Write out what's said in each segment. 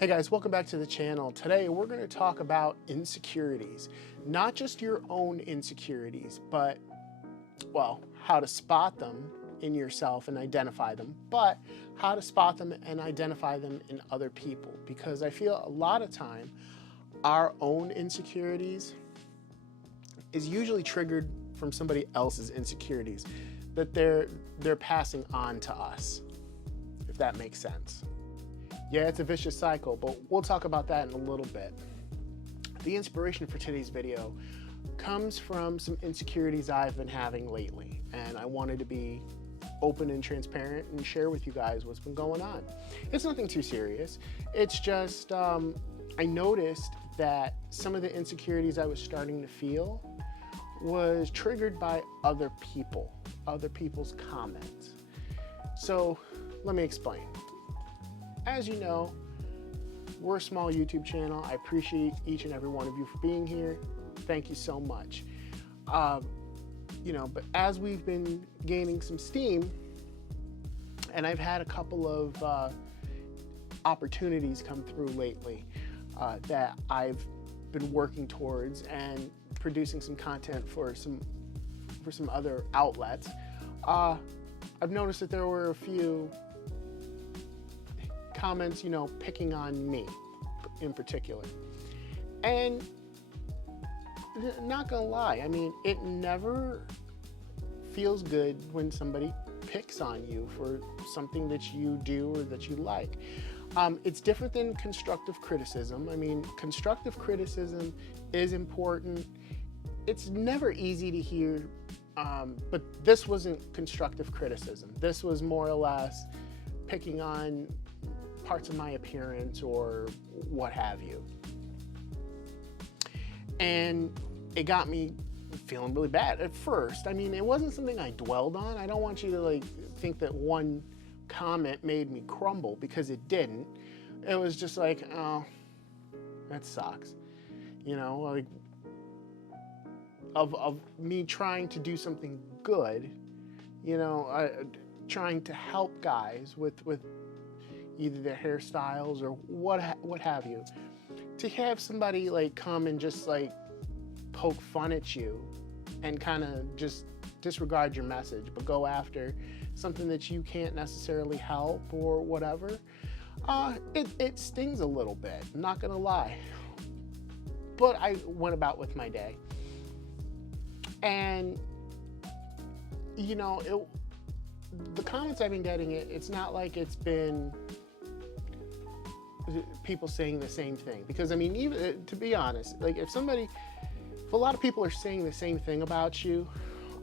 Hey guys, welcome back to the channel. Today we're going to talk about insecurities. Not just your own insecurities, but, well, how to spot them in yourself and identify them, but how to spot them and identify them in other people. Because I feel a lot of time our own insecurities is usually triggered from somebody else's insecurities that they're passing on to us, if that makes sense. Yeah, it's a vicious cycle, but we'll talk about that in a little bit. The inspiration for today's video comes from some insecurities I've been having lately, and I wanted to be open and transparent and share with you guys what's been going on. It's nothing too serious. It's just I noticed that some of the insecurities I was starting to feel was triggered by other people's comments. So let me explain. As you know, we're a small YouTube channel. I appreciate each and every one of you for being here. Thank you so much. But as we've been gaining some steam, and I've had a couple of opportunities come through lately that I've been working towards and producing some content for some other outlets. I've noticed that there were a few comments, picking on me in particular. And not gonna lie, I mean, it never feels good when somebody picks on you for something that you do or that you like. It's different than constructive criticism. I mean, constructive criticism is important. It's never easy to hear, but this wasn't constructive criticism. This was more or less picking on parts of my appearance or what have you. And it got me feeling really bad at first. I mean, it wasn't something I dwelled on. I don't want you to think that one comment made me crumble, because it didn't. It was just like, oh, that sucks. Of me trying to do something good, trying to help guys with either their hairstyles or what have you, to have somebody come and just poke fun at you and kind of just disregard your message, but go after something that you can't necessarily help or whatever, it stings a little bit, I'm not gonna lie. But I went about with my day, and the comments I've been getting, it's not like it's been people saying the same thing. Because I mean, even to be honest, if a lot of people are saying the same thing about you,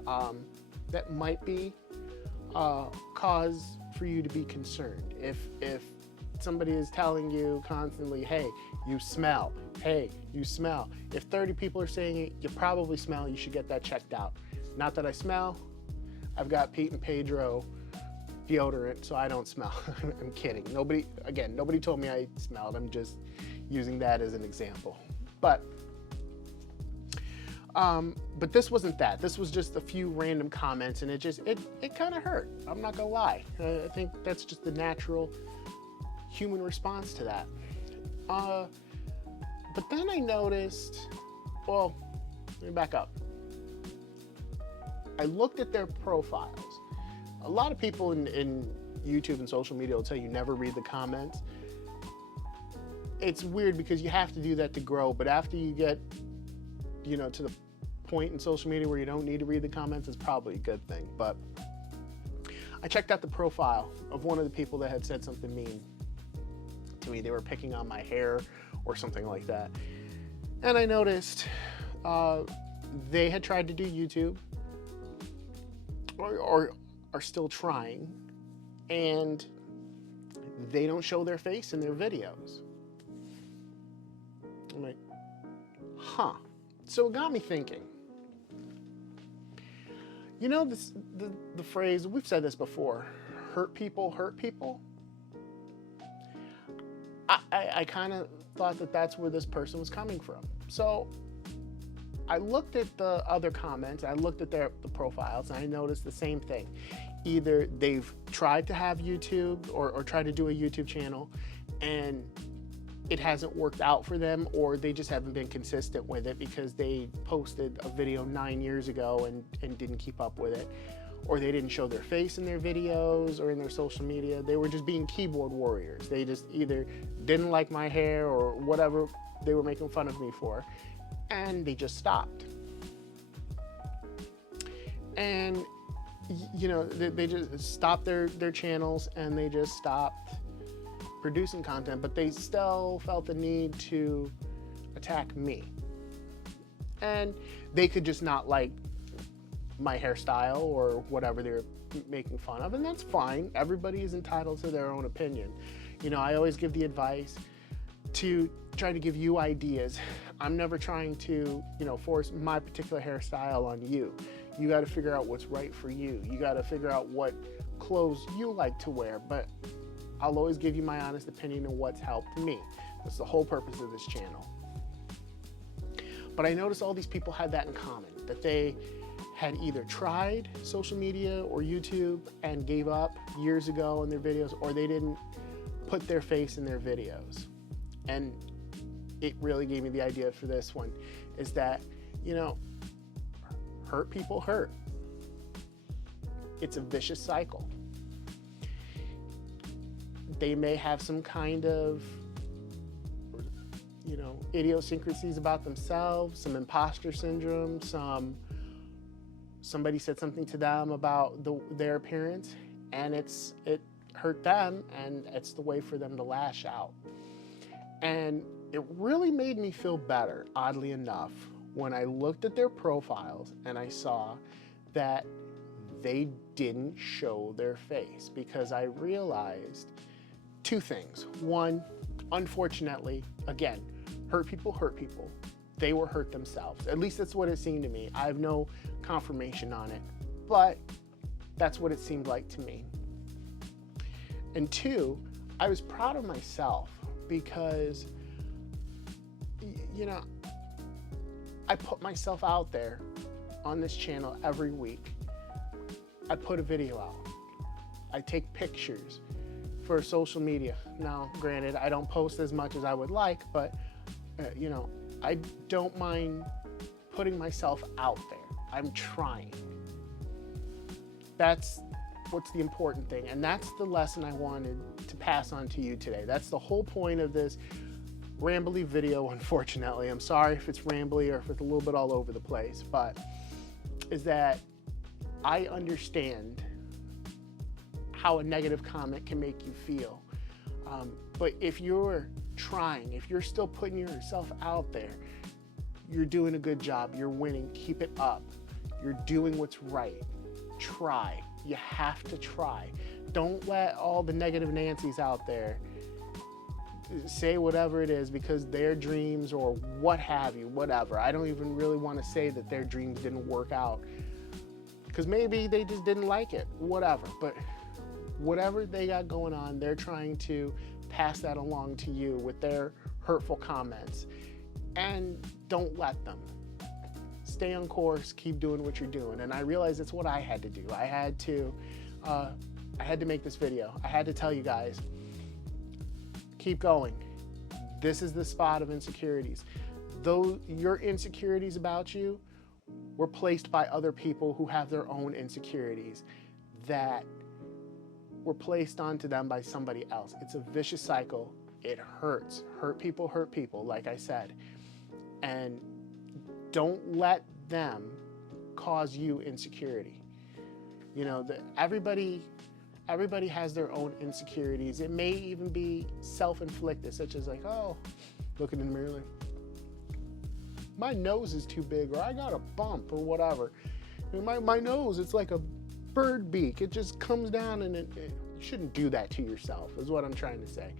that might be cause for you to be concerned. If somebody is telling you constantly, hey, you smell, hey, you smell. If 30 people are saying it, you probably smell, you should get that checked out. Not that I smell. I've got Pete and Pedro deodorant, so I don't smell. I'm kidding. Nobody told me I smelled. I'm just using that as an example. But this wasn't that. This was just a few random comments, and it kind of hurt. I'm not gonna lie. I think that's just the natural human response to that. But then I noticed, well, let me back up. I looked at their profiles. A lot of people in YouTube and social media will tell you never read the comments. It's weird because you have to do that to grow, but after you get, to the point in social media where you don't need to read the comments, it's probably a good thing. But I checked out the profile of one of the people that had said something mean to me. They were picking on my hair or something like that. And I noticed they had tried to do YouTube, or are still trying, and they don't show their face in their videos. I'm like, huh. So it got me thinking. The phrase, we've said this before, hurt people hurt people. I kind of thought that that's where this person was coming from. So I looked at the other comments, I looked at the profiles, and I noticed the same thing. Either they've tried to have YouTube or tried to do a YouTube channel, and it hasn't worked out for them, or they just haven't been consistent with it because they posted a video 9 years ago and didn't keep up with it, or they didn't show their face in their videos or in their social media. They were just being keyboard warriors. They just either didn't like my hair or whatever they were making fun of me for, and they just stopped. And you know, they just stopped their channels, and they just stopped producing content, but they still felt the need to attack me. And they could just not like my hairstyle or whatever they're making fun of, and that's fine. Everybody is entitled to their own opinion. You know, I always give the advice to try to give you ideas. I'm never trying to, you know, force my particular hairstyle on you. You got to figure out what's right for you. You got to figure out what clothes you like to wear, but I'll always give you my honest opinion on what's helped me. That's the whole purpose of this channel. But I noticed all these people had that in common, that they had either tried social media or YouTube and gave up years ago in their videos, or they didn't put their face in their videos. And it really gave me the idea for this one, is that, you know, hurt people hurt. It's a vicious cycle. They may have some kind of, you know, idiosyncrasies about themselves, some imposter syndrome, somebody said something to them about their appearance, and it hurt them, and it's the way for them to lash out. And it really made me feel better, oddly enough, when I looked at their profiles and I saw that they didn't show their face, because I realized two things. One, unfortunately, again, hurt people hurt people. They were hurt themselves. At least that's what it seemed to me. I have no confirmation on it, but that's what it seemed like to me. And two, I was proud of myself because, you know, I put myself out there on this channel every week. I put a video out. I take pictures for social media. Now, granted, I don't post as much as I would like, but you know, I don't mind putting myself out there. I'm trying. That's what's the important thing, and that's the lesson I wanted to pass on to you today. That's the whole point of this rambly video, unfortunately. I'm sorry if it's rambly or if it's a little bit all over the place, but is that I understand how a negative comment can make you feel. But if you're trying, if you're still putting yourself out there, you're doing a good job. You're winning. Keep it up. You're doing what's right. Try. You have to try. Don't let all the negative Nancy's out there say whatever it is because their dreams or what have you, whatever. I don't even really want to say that their dreams didn't work out, because maybe they just didn't like it, whatever. But whatever they got going on, they're trying to pass that along to you with their hurtful comments. And don't let them. Stay on course, keep doing what you're doing. And I realized it's what I had to do. I had to make this video. I had to tell you guys, keep going. This is the spot of insecurities. Though your insecurities about you were placed by other people who have their own insecurities that were placed onto them by somebody else. It's a vicious cycle. It hurts. Hurt people, like I said. And don't let them cause you insecurity. You know, everybody has their own insecurities. It may even be self-inflicted, such as like, oh, looking in the mirror, like, my nose is too big, or I got a bump, or whatever. And my nose, it's like a bird beak. It just comes down, and you shouldn't do that to yourself, is what I'm trying to say.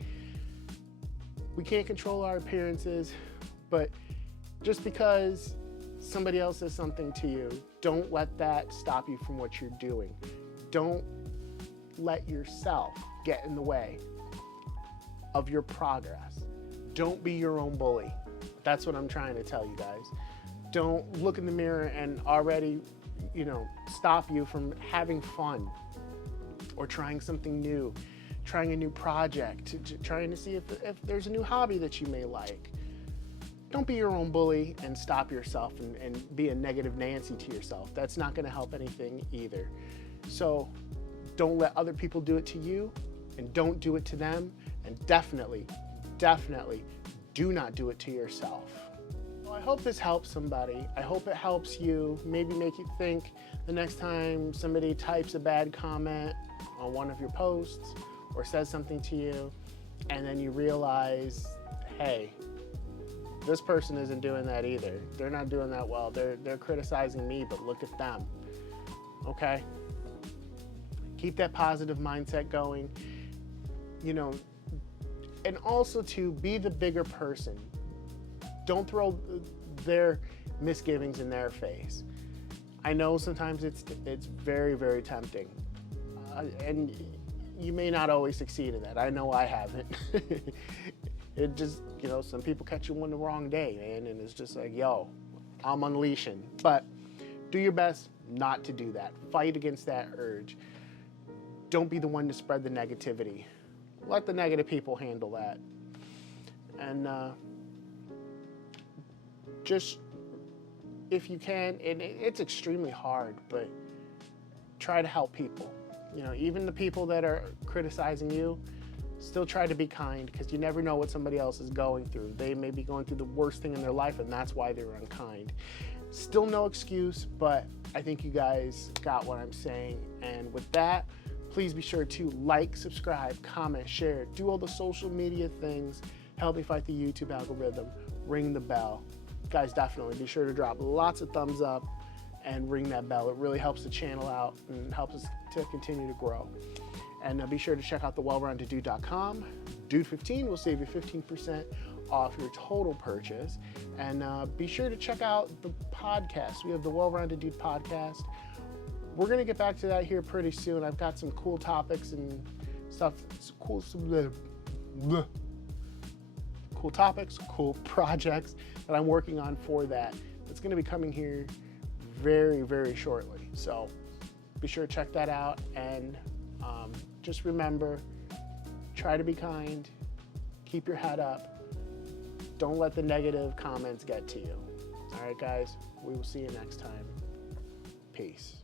We can't control our appearances, but just because somebody else says something to you, don't let that stop you from what you're doing. Don't let yourself get in the way of your progress. Don't be your own bully. That's what I'm trying to tell you guys. Don't look in the mirror and already, you know, stop you from having fun or trying something new, trying a new project, trying to see if there's a new hobby that you may like. Don't be your own bully and stop yourself and be a negative Nancy to yourself. That's not going to help anything either. So don't let other people do it to you, and don't do it to them, and definitely do not do it to yourself. Well, I hope this helps somebody. I hope it helps you, maybe make you think the next time somebody types a bad comment on one of your posts or says something to you, and then you realize, hey, this person isn't doing that either. They're not doing that well. They're criticizing me, but look at them. Okay? Keep that positive mindset going. You know, and also to be the bigger person. Don't throw their misgivings in their face. I know sometimes it's very, very tempting. And you may not always succeed in that. I know I haven't. It just, you know, some people catch you on the wrong day, man, and it's just like, yo, I'm unleashing. But do your best not to do that. Fight against that urge. Don't be the one to spread the negativity. Let the negative people handle that. And just, if you can, and it's extremely hard, but try to help people. You know, even the people that are criticizing you, still try to be kind, because you never know what somebody else is going through. They may be going through the worst thing in their life, and that's why they're unkind. Still no excuse, but I think you guys got what I'm saying. And with that, please be sure to like, subscribe, comment, share, do all the social media things. Help me fight the YouTube algorithm. Ring the bell. Guys, definitely be sure to drop lots of thumbs up and ring that bell. It really helps the channel out and helps us to continue to grow. And be sure to check out the wellroundeddude.com. Dude15 will save you 15% off your total purchase. And be sure to check out the podcast. We have the Well-Rounded Dude podcast. We're going to get back to that here pretty soon. I've got some cool topics and stuff, cool topics, cool projects that I'm working on for that. It's going to be coming here very, very shortly. So be sure to check that out. And just remember, try to be kind, keep your head up. Don't let the negative comments get to you. All right, guys, we will see you next time. Peace.